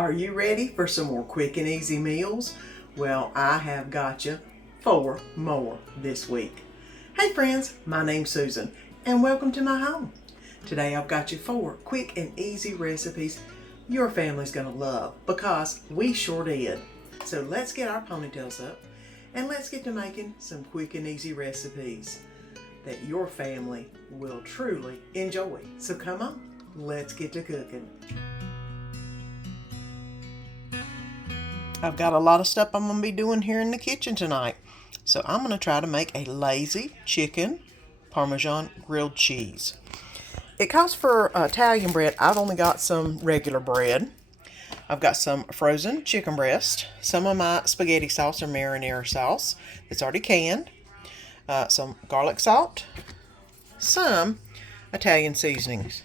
Are you ready for some more quick and easy meals? Well, I have got you 4 more this week. Hey friends, my name's Susan and welcome to my home. Today I've got you 4 quick and easy recipes your family's gonna love because we sure did. So let's get our ponytails up and let's get to making some quick and easy recipes that your family will truly enjoy. So come on, let's get to cooking. I've got a lot of stuff I'm going to be doing here in the kitchen tonight. So I'm going to try to make a lazy chicken Parmesan grilled cheese. It calls for Italian bread. I've only got some regular bread. I've got some frozen chicken breast, some of my spaghetti sauce or marinara sauce that's already canned, some garlic salt, some Italian seasonings,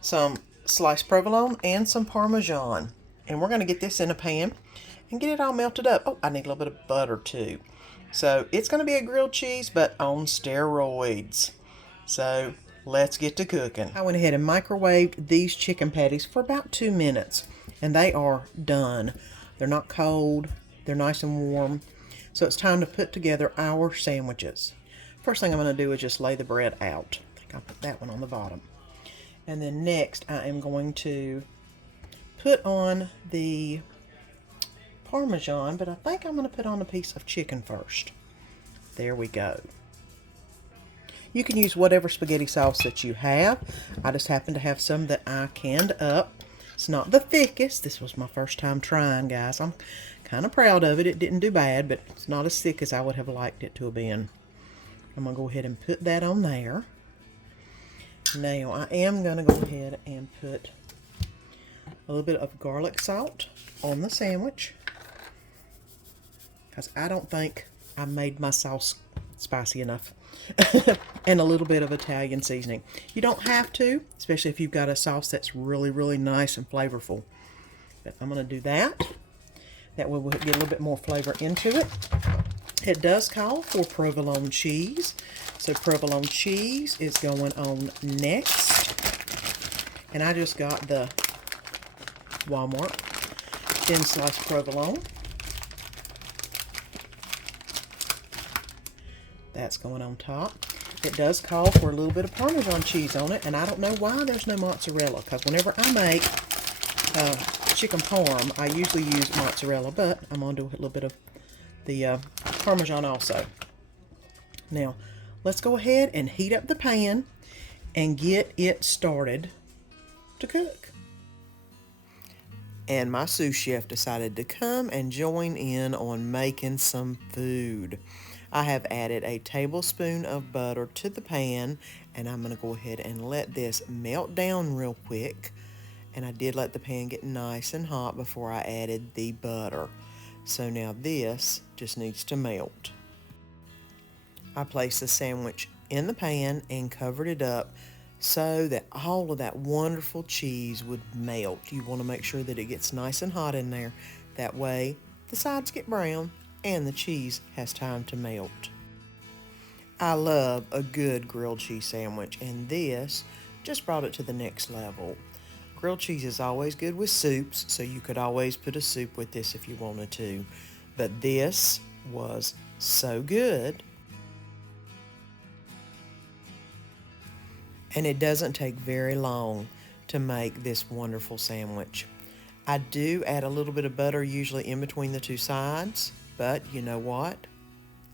some sliced provolone, and some Parmesan. And we're going to get this in a pan and get it all melted up. Oh, I need a little bit of butter too. So it's going to be a grilled cheese, but on steroids. So let's get to cooking. I went ahead and microwaved these chicken patties for about 2 minutes. And they are done. They're not cold. They're nice and warm. So it's time to put together our sandwiches. First thing I'm going to do is just lay the bread out. I think I'll put that one on the bottom. And then next I am going to put on the Parmesan, but I think I'm going to put on a piece of chicken first. There we go. You can use whatever spaghetti sauce that you have. I just happen to have some that I canned up. It's not the thickest. This was my first time trying, guys. I'm kind of proud of it. It didn't do bad, but it's not as thick as I would have liked it to have been. I'm going to go ahead and put that on there. Now, I am going to go ahead and put a little bit of garlic salt on the sandwich because I don't think I made my sauce spicy enough. And a little bit of Italian seasoning. You don't have to, especially if you've got a sauce that's really, really nice and flavorful. But I'm going to do that. That way we'll get a little bit more flavor into it. It does call for provolone cheese. So provolone cheese is going on next. And I just got the Walmart thin sliced provolone. That's going on top. It does call for a little bit of Parmesan cheese on it, and I don't know why there's no mozzarella, because whenever I make chicken parm, I usually use mozzarella, but I'm going to do a little bit of the Parmesan also. Now, let's go ahead and heat up the pan and get it started to cook. And my sous chef decided to come and join in on making some food. I have added a tablespoon of butter to the pan, and I'm going to go ahead and let this melt down real quick. And I did let the pan get nice and hot before I added the butter. So now this just needs to melt. I placed the sandwich in the pan and covered it up so that all of that wonderful cheese would melt. You want to make sure that it gets nice and hot in there. That way the sides get brown and the cheese has time to melt. I love a good grilled cheese sandwich, and this just brought it to the next level. Grilled cheese is always good with soups, so you could always put a soup with this if you wanted to. But this was so good. And it doesn't take very long to make this wonderful sandwich. I do add a little bit of butter usually in between the two sides. But you know what?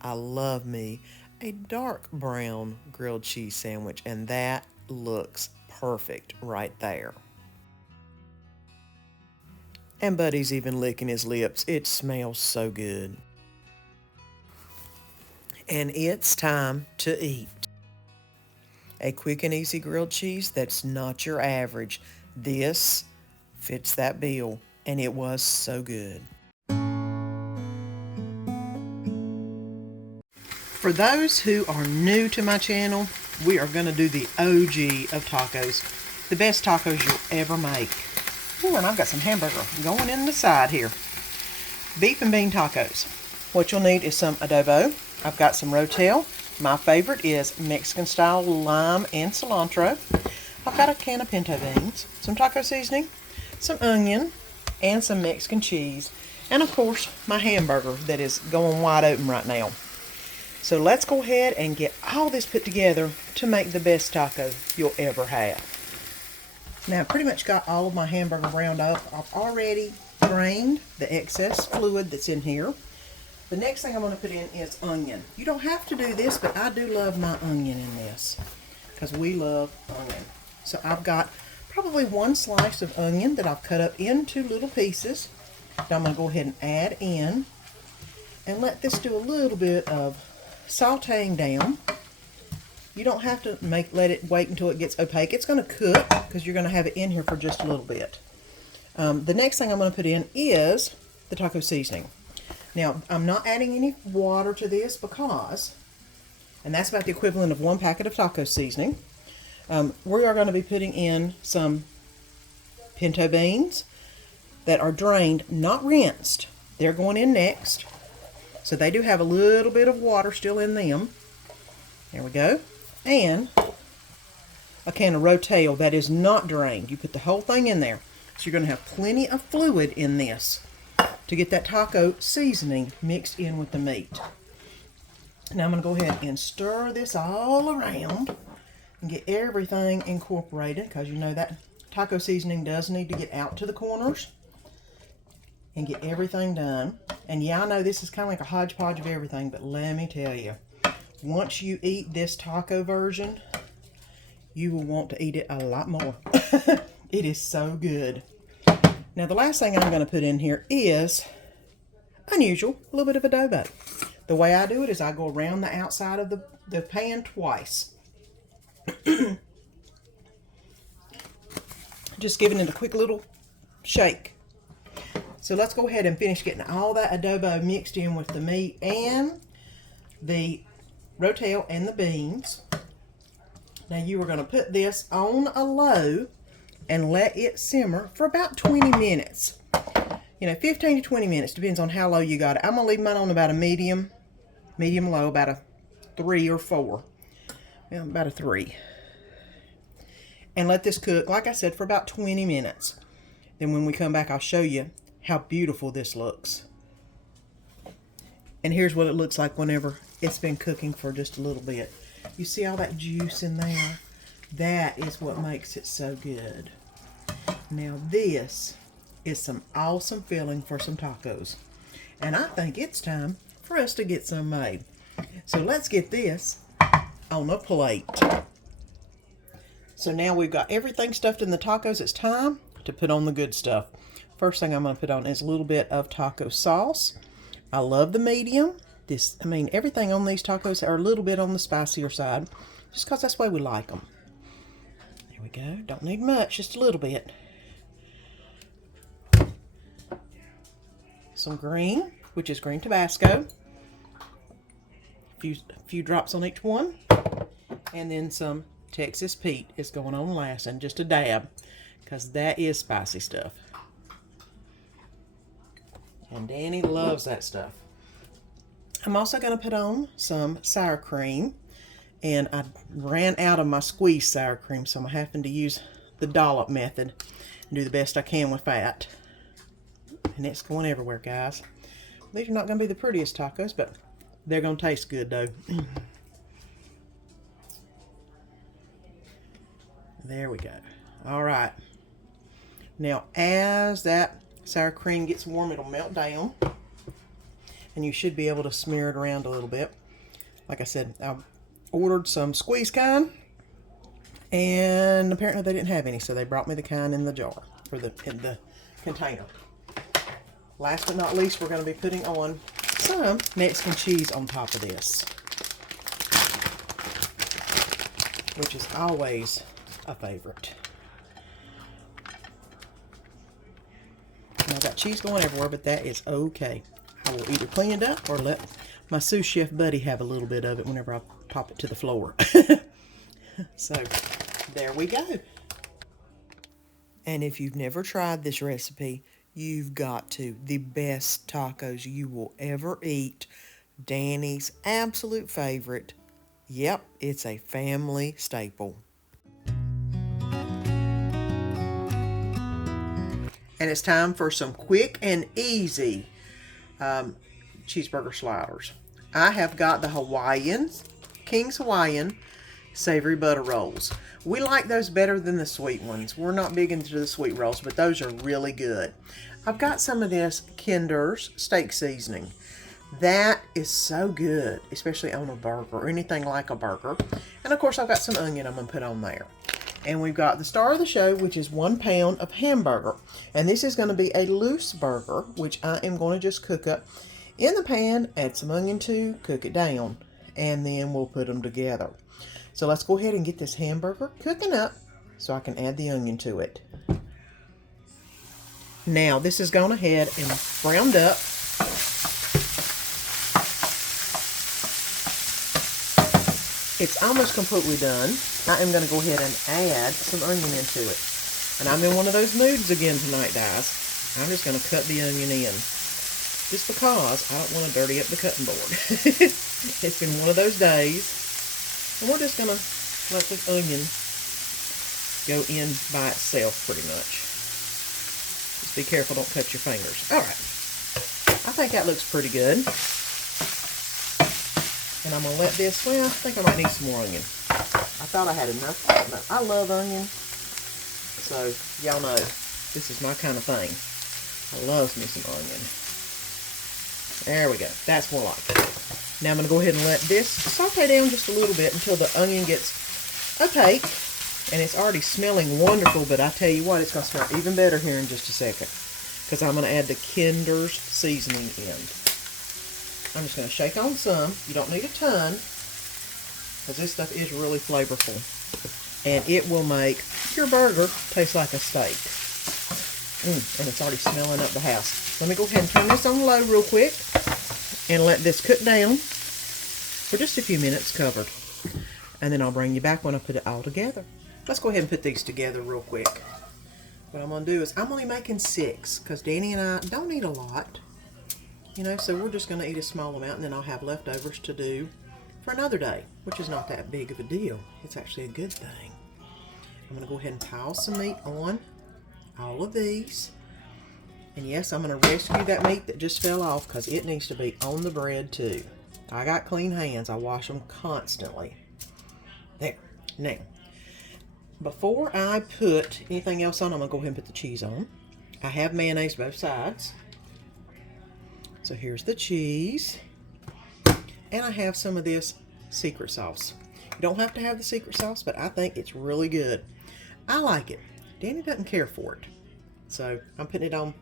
I love me a dark brown grilled cheese sandwich, and that looks perfect right there. And Buddy's even licking his lips. It smells so good. And it's time to eat. A quick and easy grilled cheese that's not your average. This fits that bill, and it was so good. For those who are new to my channel, we are going to do the OG of tacos. The best tacos you'll ever make. Ooh, and I've got some hamburger going in the side here. Beef and bean tacos. What you'll need is some adobo. I've got some rotel. My favorite is Mexican style lime and cilantro. I've got a can of pinto beans, some taco seasoning, some onion, and some Mexican cheese, and of course my hamburger that is going wide open right now. So let's go ahead and get all this put together to make the best taco you'll ever have. Now, I've pretty much got all of my hamburger browned up. I've already drained the excess fluid that's in here. The next thing I'm going to put in is onion. You don't have to do this, but I do love my onion in this because we love onion. So I've got probably one slice of onion that I've cut up into little pieces that I'm going to go ahead and add in and let this do a little bit of sauteing down. You don't have to let it wait until it gets opaque. It's going to cook because you're going to have it in here for just a little bit. The next thing I'm going to put in is the taco seasoning. Now, I'm not adding any water to this because, and that's about the equivalent of 1 packet of taco seasoning. We are going to be putting in some pinto beans that are drained, not rinsed. They're going in next. So they do have a little bit of water still in them. There we go. And a can of rotel that is not drained. You put the whole thing in there. So you're going to have plenty of fluid in this to get that taco seasoning mixed in with the meat. Now I'm going to go ahead and stir this all around and get everything incorporated, because you know that taco seasoning does need to get out to the corners and get everything done. And yeah, I know this is kind of like a hodgepodge of everything, but let me tell you, once you eat this taco version, you will want to eat it a lot more. It is so good. Now, the last thing I'm going to put in here is unusual, a little bit of adobo. The way I do it is I go around the outside of the pan twice. Just giving it a quick little shake. So let's go ahead and finish getting all that adobo mixed in with the meat and the rotel and the beans. Now you are going to put this on a low and let it simmer for about 20 minutes. 15 to 20 minutes, depends on how low you got it. I'm going to leave mine on about a medium low, about a 3 or 4. Well, about a 3. And let this cook, like I said, for about 20 minutes. Then when we come back, I'll show you how beautiful this looks. And here's what it looks like whenever it's been cooking for just a little bit. You see all that juice in there? That is what makes it so good. Now this is some awesome filling for some tacos. And I think it's time for us to get some made. So let's get this on a plate. So now we've got everything stuffed in the tacos. It's time to put on the good stuff. First thing I'm going to put on is a little bit of taco sauce. I love the medium. Everything on these tacos are a little bit on the spicier side, just because that's the way we like them. There we go. Don't need much, just a little bit. Some green, which is green Tabasco. A few drops on each one. And then some Texas Pete is going on last, and just a dab, because that is spicy stuff. And Danny loves that stuff. I'm also going to put on some sour cream. And I ran out of my squeezed sour cream, so I'm having to use the dollop method and do the best I can with that. And it's going everywhere, guys. These are not going to be the prettiest tacos, but they're going to taste good, though. There we go. All right. Now, as that sour cream gets warm, it'll melt down. And you should be able to smear it around a little bit. Like I said, I ordered some squeeze kind, and apparently they didn't have any, so they brought me the kind in the jar, or in the container. Last but not least, we're going to be putting on some Mexican cheese on top of this, which is always a favorite. Now, I've got cheese going everywhere, but that is okay. I will either clean it up or let my sous chef buddy have a little bit of it whenever I pop it to the floor. So, there we go. And if you've never tried this recipe, you've got to. The best tacos you will ever eat. Danny's absolute favorite. Yep, it's a family staple. And And it's time for some quick and easy cheeseburger sliders. I have got the King's Hawaiian savory butter rolls. We like those better than the sweet ones. We're not big into the sweet rolls, but those are really good. I've got some of this Kinder's steak seasoning. That is so good, especially on a burger or anything like a burger. And of course, I've got some onion I'm going to put on there. And we've got the star of the show, which is 1 pound of hamburger. And this is going to be a loose burger, which I am going to just cook up in the pan, add some onion to, cook it down, and then we'll put them together. So let's go ahead and get this hamburger cooking up so I can add the onion to it. Now, this has gone ahead and browned up. It's almost completely done. I am going to go ahead and add some onion into it. And I'm in one of those moods again tonight, guys. I'm just going to cut the onion in. Just because I don't want to dirty up the cutting board. It's been one of those days. And we're just going to let the onion go in by itself pretty much. Just be careful, don't cut your fingers. Alright. I think that looks pretty good. And I'm going to let this, well, I think I might need some more onion. I thought I had enough, but I love onion. So, y'all know, this is my kind of thing. I love me some onion. There we go. That's more like it. Now I'm going to go ahead and let this saute down just a little bit until the onion gets opaque. And it's already smelling wonderful, but I tell you what, it's going to smell even better here in just a second. Because I'm going to add the Kinder's seasoning in. I'm just going to shake on some. You don't need a ton, because this stuff is really flavorful. And it will make your burger taste like a steak. And it's already smelling up the house. Let me go ahead and turn this on low real quick and let this cook down for just a few minutes covered. And then I'll bring you back when I put it all together. Let's go ahead and put these together real quick. What I'm going to do is I'm only making 6 because Danny and I don't eat a lot. You know, so we're just going to eat a small amount, and then I'll have leftovers to do for another day, which is not that big of a deal. It's actually a good thing. I'm going to go ahead and pile some meat on all of these. And yes, I'm going to rescue that meat that just fell off because it needs to be on the bread too. I got clean hands. I wash them constantly. There. Now, before I put anything else on, I'm going to go ahead and put the cheese on. I have mayonnaise both sides. So here's the cheese. And I have some of this secret sauce. You don't have to have the secret sauce, but I think it's really good. I like it. Danny doesn't care for it. So I'm putting it on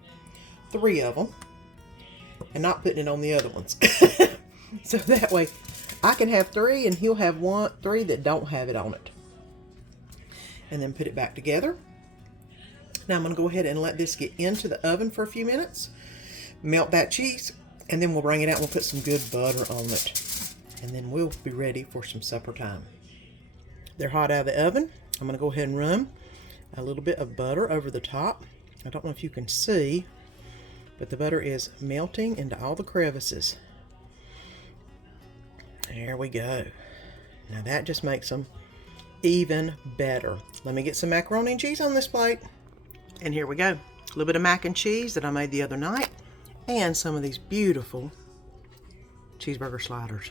3 of them and not putting it on the other ones. So that way I can have 3 and he'll have 3 that don't have it on it. And then put it back together. Now I'm going to go ahead and let this get into the oven for a few minutes. Melt that cheese, and then we'll bring it out and we'll put some good butter on it. And then we'll be ready for some supper time. They're hot out of the oven. I'm going to go ahead and run a little bit of butter over the top. I don't know if you can see, but the butter is melting into all the crevices. There we go. Now that just makes them even better. Let me get some macaroni and cheese on this plate. And here we go. A little bit of mac and cheese that I made the other night. And some of these beautiful cheeseburger sliders.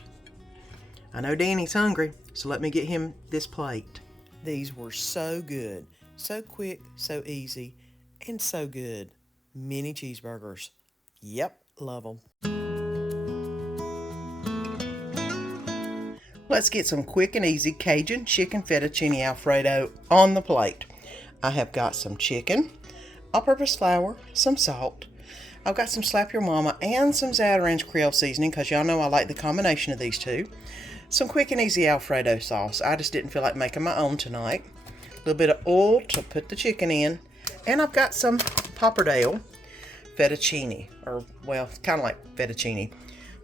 I know Danny's hungry, so let me get him this plate. These were so good, so quick, so easy, and so good. Mini cheeseburgers. Yep, love them. Let's get some quick and easy Cajun chicken fettuccine Alfredo on the plate. I have got some chicken, all-purpose flour, some salt. I've got some Slap Your Mama and some Zatarain's Creole seasoning because y'all know I like the combination of these two. Some quick and easy Alfredo sauce. I just didn't feel like making my own tonight. A little bit of oil to put the chicken in. And I've got some Pappardelle fettuccine. Or, well, kind of like fettuccine.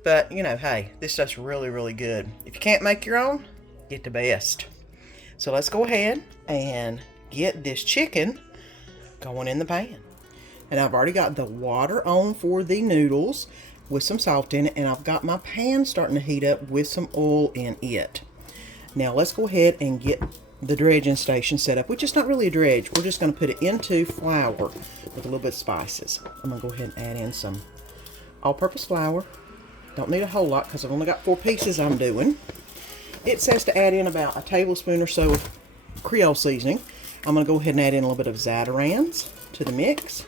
But, you know, hey, this stuff's really, really good. If you can't make your own, get the best. So let's go ahead and get this chicken going in the pan. And I've already got the water on for the noodles with some salt in it. And I've got my pan starting to heat up with some oil in it. Now let's go ahead and get the dredging station set up, which is not really a dredge. We're just going to put it into flour with a little bit of spices. I'm going to go ahead and add in some all-purpose flour. Don't need a whole lot because I've only got 4 pieces I'm doing. It says to add in about a tablespoon or so of Creole seasoning. I'm going to go ahead and add in a little bit of Zatarain's to the mix.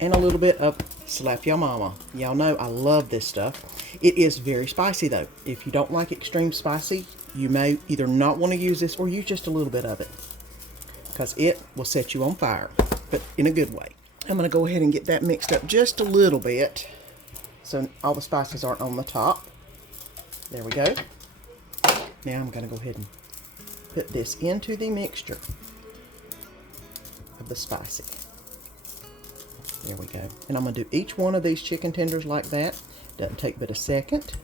And a little bit of Slap Ya Mama. Y'all know I love this stuff. It is very spicy though. If you don't like extreme spicy, you may either not want to use this or use just a little bit of it, because it will set you on fire, but in a good way. I'm going to go ahead and get that mixed up just a little bit so all the spices aren't on the top. There we go. Now I'm going to go ahead and put this into the mixture of the spicy. There we go. And I'm going to do each one of these chicken tenders like that. Doesn't take but a second.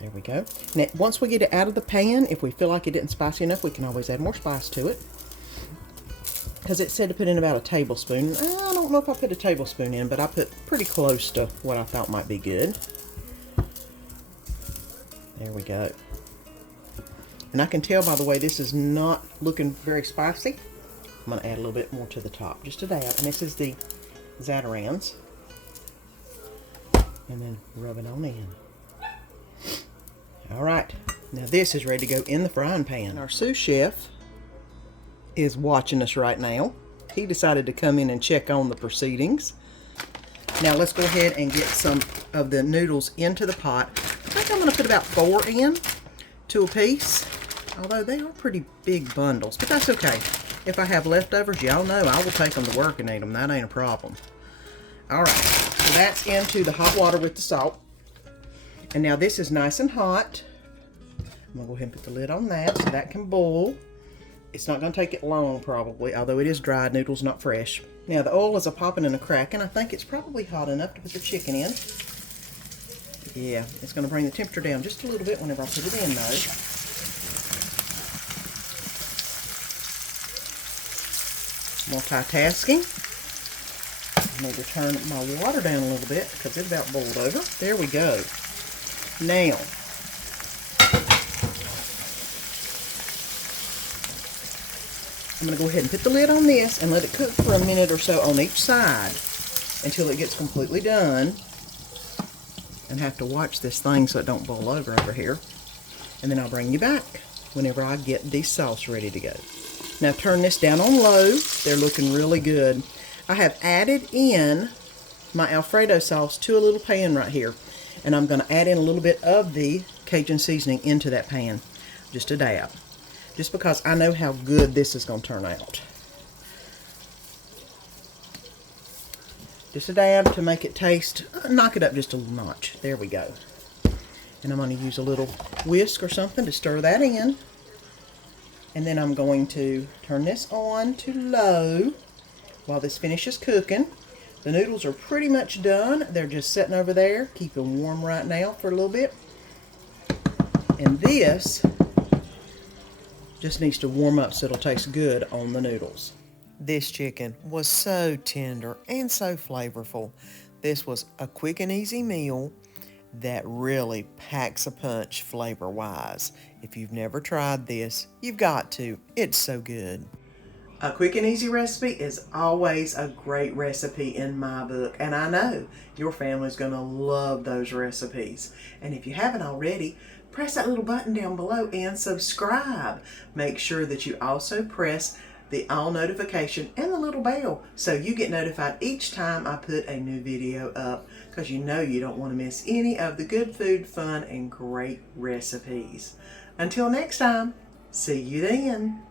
There we go. Now, once we get it out of the pan, if we feel like it isn't spicy enough, we can always add more spice to it. Because it said to put in about a tablespoon. I don't know if I put a tablespoon in, but I put pretty close to what I thought might be good. There we go. And I can tell by the way this is not looking very spicy. I'm going to add a little bit more to the top, just a dab. And this is the Zatarain's. And then rub it on in. Alright, now this is ready to go in the frying pan. And our sous chef is watching us right now. He decided to come in and check on the proceedings. Now let's go ahead and get some of the noodles into the pot. I think I'm going to put about 4 in, 2 a piece. Although they are pretty big bundles, but that's okay. If I have leftovers, y'all know I will take them to work and eat them. That ain't a problem. Alright, so that's into the hot water with the salt. And now this is nice and hot. I'm going to go ahead and put the lid on that so that can boil. It's not going to take it long probably, although it is dried noodles, not fresh. Now the oil is a-popping and a-cracking. I think it's probably hot enough to put the chicken in. Yeah, it's going to bring the temperature down just a little bit whenever I put it in though. Multitasking. I need to turn my water down a little bit because it about boiled over. There we go. Now, I'm going to go ahead and put the lid on this and let it cook for a minute or so on each side until it gets completely done. And have to watch this thing so it don't boil over here. And then I'll bring you back whenever I get the sauce ready to go. Now turn this down on low. They're looking really good. I have added in my Alfredo sauce to a little pan right here. And I'm going to add in a little bit of the Cajun seasoning into that pan. Just a dab. Just because I know how good this is going to turn out. Just a dab to make it taste, knock it up just a little notch. There we go. And I'm going to use a little whisk or something to stir that in. And then I'm going to turn this on to low while this finishes cooking. The noodles are pretty much done. They're just sitting over there, keeping warm right now for a little bit. And this just needs to warm up so it'll taste good on the noodles. This chicken was so tender and so flavorful. This was a quick and easy meal that really packs a punch flavor-wise. If you've never tried this, you've got to. It's so good. A quick and easy recipe is always a great recipe in my book, and I know your family's going to love those recipes. And if you haven't already, press that little button down below and subscribe. Make sure that you also press the all notification and the little bell so you get notified each time I put a new video up, because you know you don't want to miss any of the good food, fun, and great recipes. Until next time, see you then.